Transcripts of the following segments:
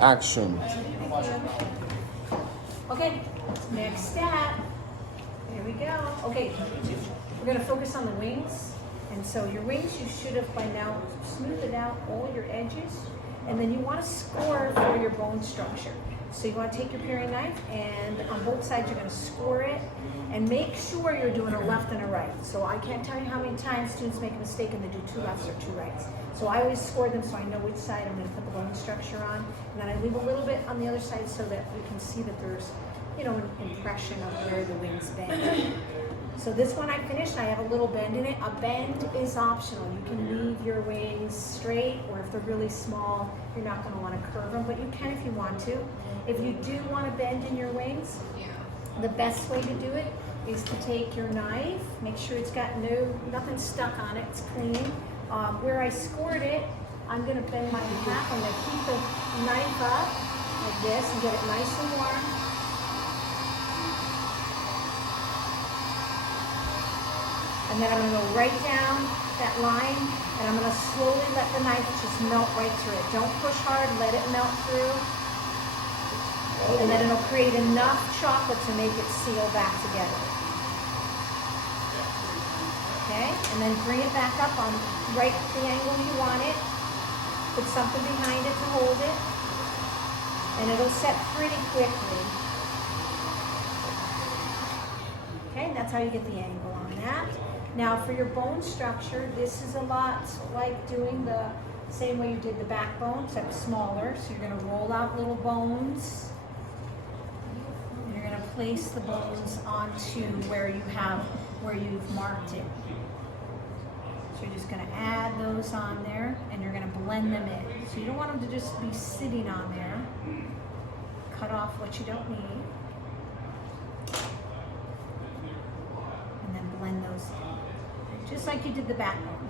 Action. Okay, next step. Here we go. Okay, we're gonna focus on the wings. And so your wings, you should have by now smoothed out all your edges. And then you want to score for your bone structure. So you want to take your paring knife and on both sides you're going to score it. And make sure you're doing a left and a right. So I can't tell you how many times students make a mistake and they do two lefts or two rights. So I always score them so I know which side I'm going to put the bone structure on. And then I leave a little bit on the other side so that we can see that there's, you know, an impression of where the wings bend. So this one I finished, I have a little bend in it. A bend is optional. You can leave your wings straight, or if they're really small, you're not going to want to curve them, but you can if you want to. If you do want to bend in your wings, the best way to do it is to take your knife, make sure it's got nothing stuck on it, it's clean. Where I scored it, I'm going to bend my half. I'm going to keep the knife up like this and get it nice and warm. And then I'm going to go right down that line, and I'm going to slowly let the knife just melt right through it. Don't push hard, let it melt through. And then it'll create enough chocolate to make it seal back together. Okay, and then bring it back up on right the angle you want it. Put something behind it to hold it. And it'll set pretty quickly. Okay, that's how you get the angle on that. Now for your bone structure, this is a lot like doing the same way you did the backbone, except smaller. So you're going to roll out little bones. And you're going to place the bones onto where you've marked it. So you're just going to add those on there, and you're going to blend them in. So you don't want them to just be sitting on there. Cut off what you don't need. And then blend those in. Just like you did the backbone.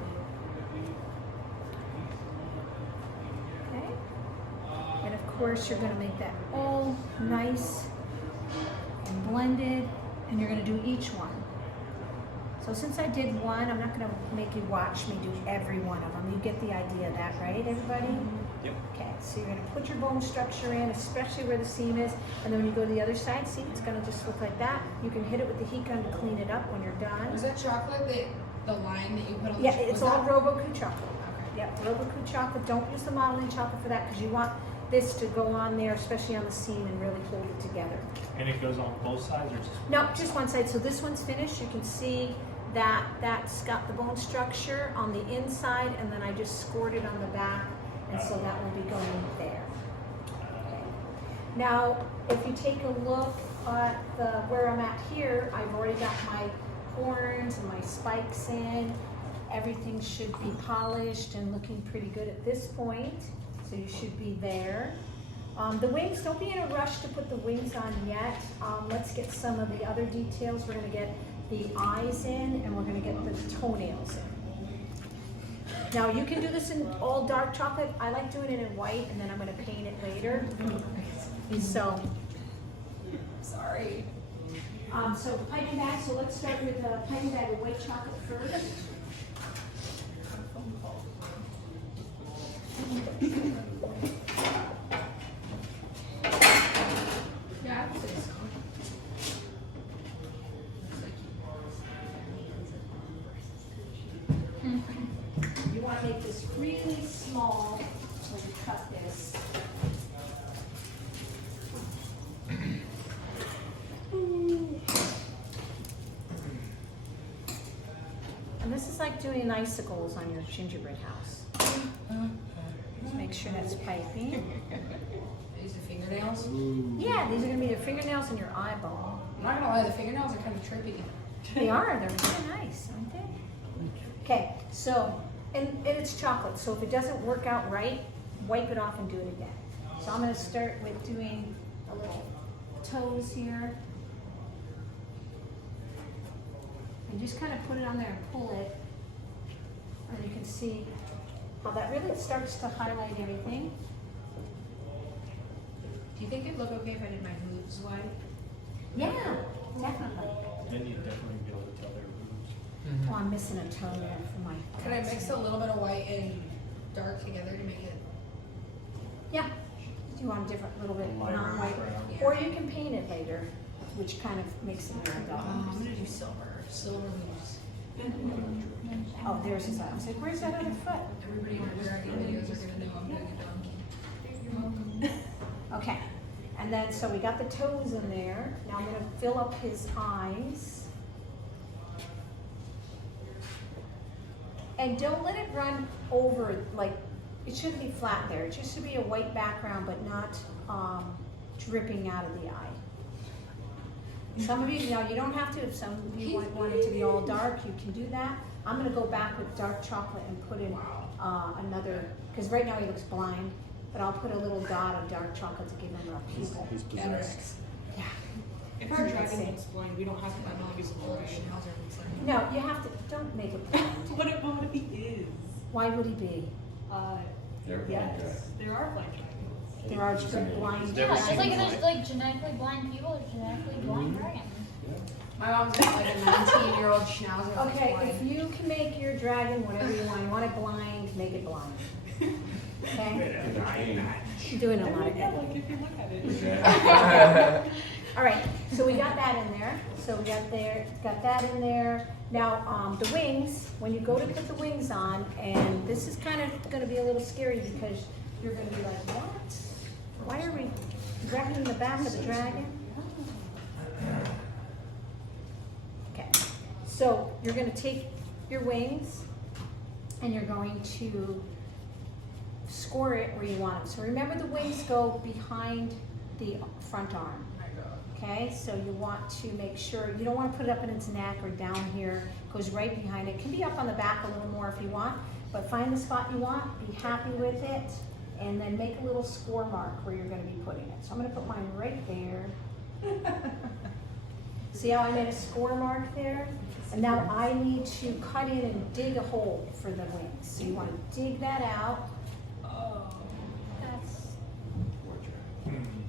Okay? And of course you're going to make that all nice and blended, and you're going to do each one. So since I did one, I'm not going to make you watch me do every one of them. You get the idea of that, right, everybody? Yep. Okay, so you're going to put your bone structure in, especially where the seam is, and then when you go to the other side, see, it's going to just look like that. You can hit it with the heat gun to clean it up when you're done. Was that chocolate that the line that you put on the Yeah, it's all that? Roboku chocolate. Yep, Roboku chocolate. Don't use the modeling chocolate for that because you want this to go on there, especially on the seam, and really hold it together. And it goes on both sides or just? No, just one side. So this one's finished. You can see that that's got the bone structure on the inside, and then I just scored it on the back, and so that will be going there. Okay. Now, if you take a look at where I'm at here, I've already got my horns and my spikes in. Everything should be polished and looking pretty good at this point, so you should be there. The wings, don't be in a rush to put the wings on yet. Let's get some of the other details. We're going to get the eyes in, and we're going to get the toenails in. Now you can do this in all dark chocolate. I like doing it in white, and then I'm going to paint it later. So, Sorry. so piping bag. So let's start with a piping bag of white chocolate first. Yeah. You want to make this really small when you cut this. And this is like doing icicles on your gingerbread house. Just make sure that's piping. These are fingernails. Yeah, these are going to be your fingernails and your eyeball. I'm not gonna lie, the fingernails are kind of trippy. They are. They're really nice, aren't they? Okay, so, and it's chocolate, so if it doesn't work out right, wipe it off and do it again. So I'm going to start with doing a little toes here. And just kind of put it on there and pull it. And you can see how that really starts to highlight everything. Do you think it'd look okay if I did my hooves white? Yeah, definitely. Then you'd definitely be able to tell their moves. Oh, I'm missing a toe there for my... Could I mix a little bit of white and dark together to make it? Yeah. Do you you want a different, little bit, Lighter not white. brown. Or you can paint it later, which kind of makes it very dull. I'm gonna do silver hooves. Oh, there's his eye. I was like, where's that other foot? Everybody in the dragon videos are gonna know I'm doing a donkey. Okay, and then, so we got the toes in there. Now I'm gonna fill up his eyes. And don't let it run over, like, it shouldn't be flat there. It just should be a white background, but not dripping out of the eye. Some of you, you don't have to. If some of you want it to be all dark, you can do that. I'm gonna go back with dark chocolate and put in another, because right now he looks blind, but I'll put a little dot of dark chocolate to give him a pupil. He's Cataracts. Yeah. If our dragon looks blind, we don't have to let him use Oh, bullshit. Schnauzer looks like. No, you have to, don't make it blind. What if he is? Why would he be? They're blind Yes, there are blind dragons. There are good blind. Yeah, just like there's like genetically blind people, there's genetically blind dragons. My mom's got like a 19-year-old Schnauzer. that's Okay, blind. if you can make your dragon whatever you want it blind, make it blind. Okay? You're doing a lot of Yeah, editing. like if you look at it. All right, so we got that in there. So we got that in there. Now, the wings, when you go to put the wings on, and this is kind of gonna be a little scary because you're gonna be like, what? Why are we dragging the back of the dragon? Okay, so you're gonna take your wings and you're going to score it where you want them. So remember the wings go behind the front arm. Okay, so you want to make sure, you don't want to put it up in its neck or down here, it goes right behind it. It can be up on the back a little more if you want, but find the spot you want, be happy with it, and then make a little score mark where you're going to be putting it. So I'm going to put mine right there. See how I made a score mark there? And now I need to cut in and dig a hole for the wings. So you want to dig that out. Oh. That's,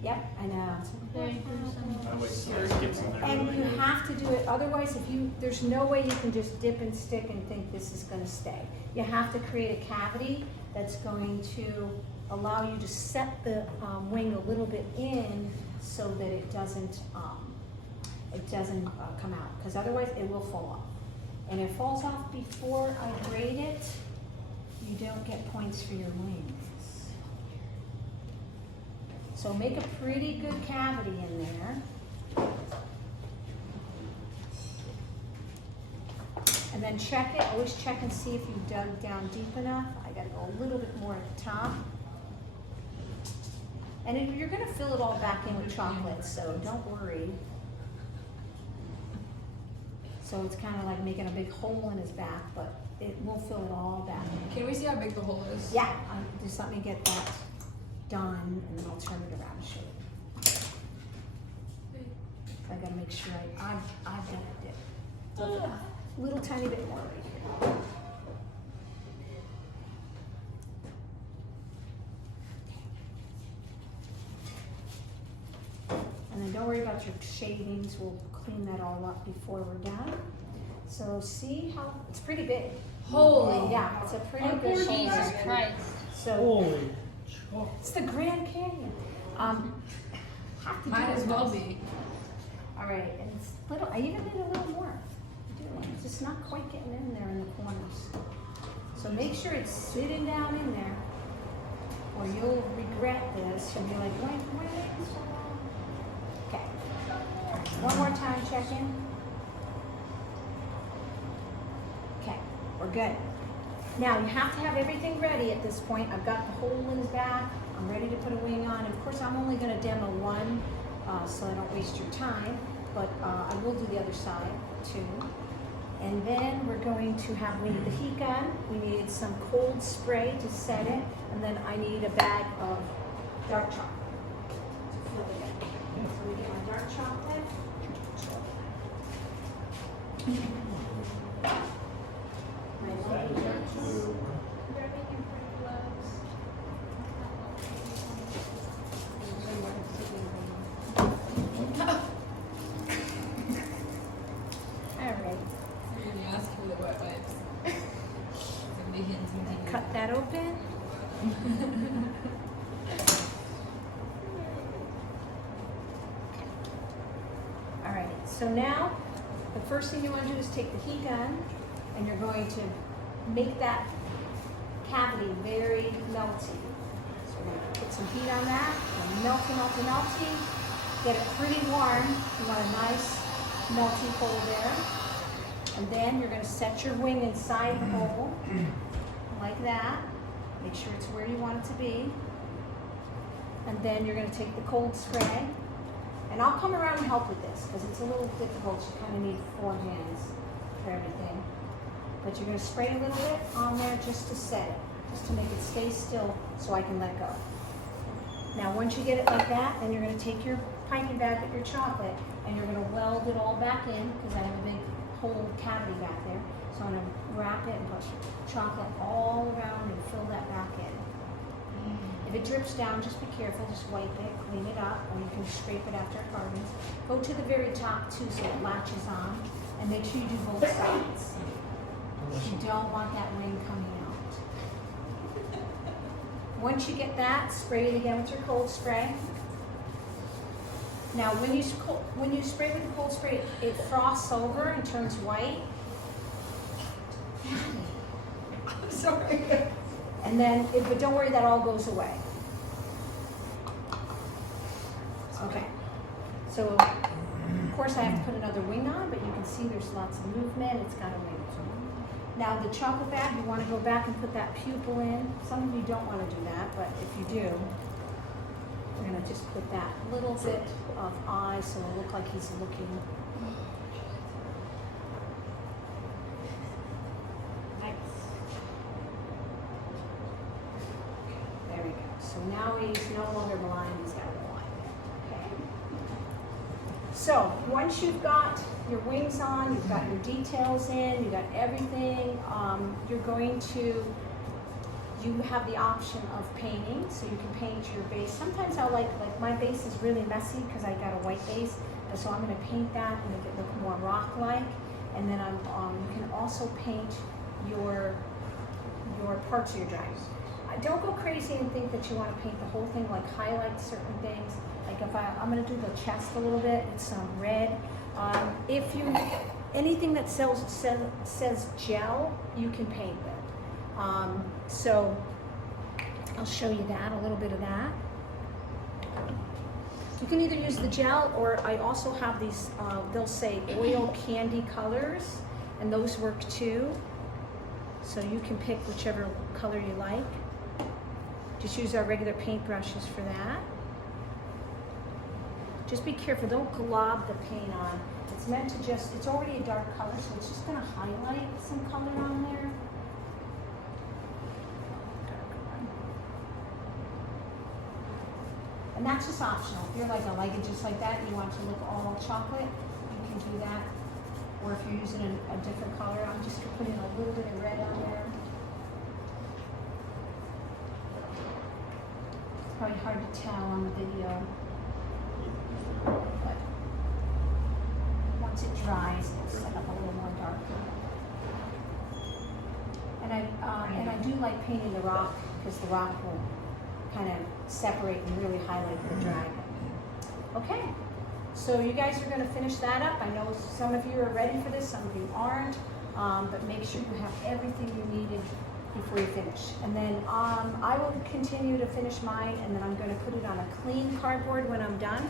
yep, I know. Very gruesome. That way it gets in there. And really you good. have to do it, otherwise there's no way you can just dip and stick and think this is gonna stay. You have to create a cavity that's going to allow you to set the wing a little bit in so that it doesn't come out, because otherwise it will fall off. And if it falls off before I grade it, you don't get points for your wings. So make a pretty good cavity in there. And then check it, always check and see if you dug down deep enough. I gotta go a little bit more at the top. And you're gonna fill it all back in with chocolate, so don't worry. So it's kind of like making a big hole in his back, but it will fill it all back in. Can we see how big the hole is? Yeah, just let me get that done, and then I'll turn it around and show you. I gotta make sure I've got it dip. A little tiny bit more right here. And then don't worry about your shavings, we'll clean that all up before we're done. So see how, it's pretty big. Holy. Yeah, it's a pretty good hole. Jesus Christ. So, Holy it's the Grand Canyon. Have to do Might it as well nice. be. All right, and it's little, I even need a little more. It's just not quite getting in there in the corners. So make sure it's sitting down in there, or you'll regret this. You'll be like, why are they so long? Okay, one more time, check in. Okay, we're good. Now, you have to have everything ready at this point. I've got the hole in his back. I'm ready to put a wing on. And of course, I'm only gonna demo one, so I don't waste your time, but I will do the other side too. And then we're going to have, we need the heat gun. We need some cold spray to set it. And then I need a bag of dark chocolate to fill it in. So we get my dark chocolate. My lovely dark chocolate. They're making pretty gloves. All right, You're gonna ask for the wet wipes. It's gonna be hints and teeth. cut that open. So now, the first thing you want to do is take the heat gun, and you're going to make that cavity very melty. So we're going to put some heat on that, and melty, melty, melty. Get it pretty warm. You want a nice melty hole there. And then you're going to set your wing inside the hole, like that. Make sure it's where you want it to be. And then you're going to take the cold spray. And I'll come around and help with this because it's a little difficult. You kind of need 4 hands for everything. But you're going to spray a little bit on there just to set it, just to make it stay still so I can let go. Now once you get it like that, then you're going to take your piping bag with your chocolate and you're going to weld it all back in because I have a big whole cavity back there. So I'm going to wrap it and put chocolate all around and fill that back in. If it drips down, just be careful, just wipe it, clean it up, or you can scrape it after it hardens. Go to the very top too so it latches on, and make sure you do both sides. You don't want that wing coming out. Once you get that, spray it again with your cold spray. Now when you spray with the cold spray, it frosts over and turns white. I'm sorry. And then, but don't worry, that all goes away. Okay. So, of course, I have to put another wing on, but you can see there's lots of movement. It's got a wing. Now, the chocolate bag, you want to go back and put that pupil in. Some of you don't want to do that, but if you do, we're going to just put that little bit of eye so it'll look like he's looking. There we go. So now he's no longer blind, he's got one. Okay. So once you've got your wings on, you've got your details in, you've got everything, you're going to, you have the option of painting, so you can paint your base. Sometimes I like my base is really messy because I got a white base, so I'm going to paint that and make it look more rock-like. And then you can also paint your parts of your drawing. Don't go crazy and think that you want to paint the whole thing, like highlight certain things. Like if I'm going to do the chest a little bit with some red. If you, anything that says gel, you can paint with. So I'll show you that, a little bit of that. You can either use the gel or I also have these, they'll say oil candy colors, and those work too. So you can pick whichever color you like. Just use our regular paintbrushes for that. Just be careful, don't glob the paint on. It's meant to just, it's already a dark color, so it's just gonna highlight some color on there. And that's just optional. If you're like, I like it just like that, and you want it to look all chocolate, you can do that. Or if you're using a different color, I'm just gonna put in a little bit of red on there. Probably hard to tell on the video, but once it dries, it'll set up a little more darker. And I do like painting the rock because the rock will kind of separate and really highlight the dragon. Okay, so you guys are going to finish that up. I know some of you are ready for this, some of you aren't, but make sure you have everything you needed before you finish. And then I will continue to finish mine, and then I'm going to put it on a clean cardboard when I'm done.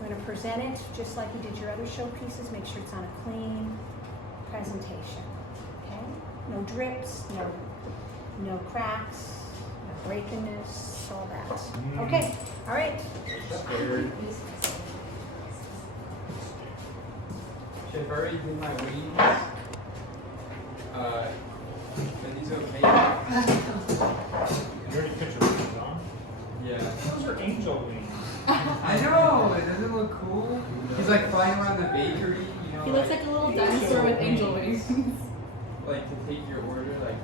I'm going to present it just like you did your other showpieces. Make sure it's on a clean presentation. Okay? No drips, no cracks, no breakiness, all that. Okay, all right. I've already did my wings. Are these okay? You already put your wings on? Yeah. Those are angel wings. I know, it doesn't look cool. He's like flying around the bakery, you know. He looks like a little dinosaur with angel wings. Like to take your order, like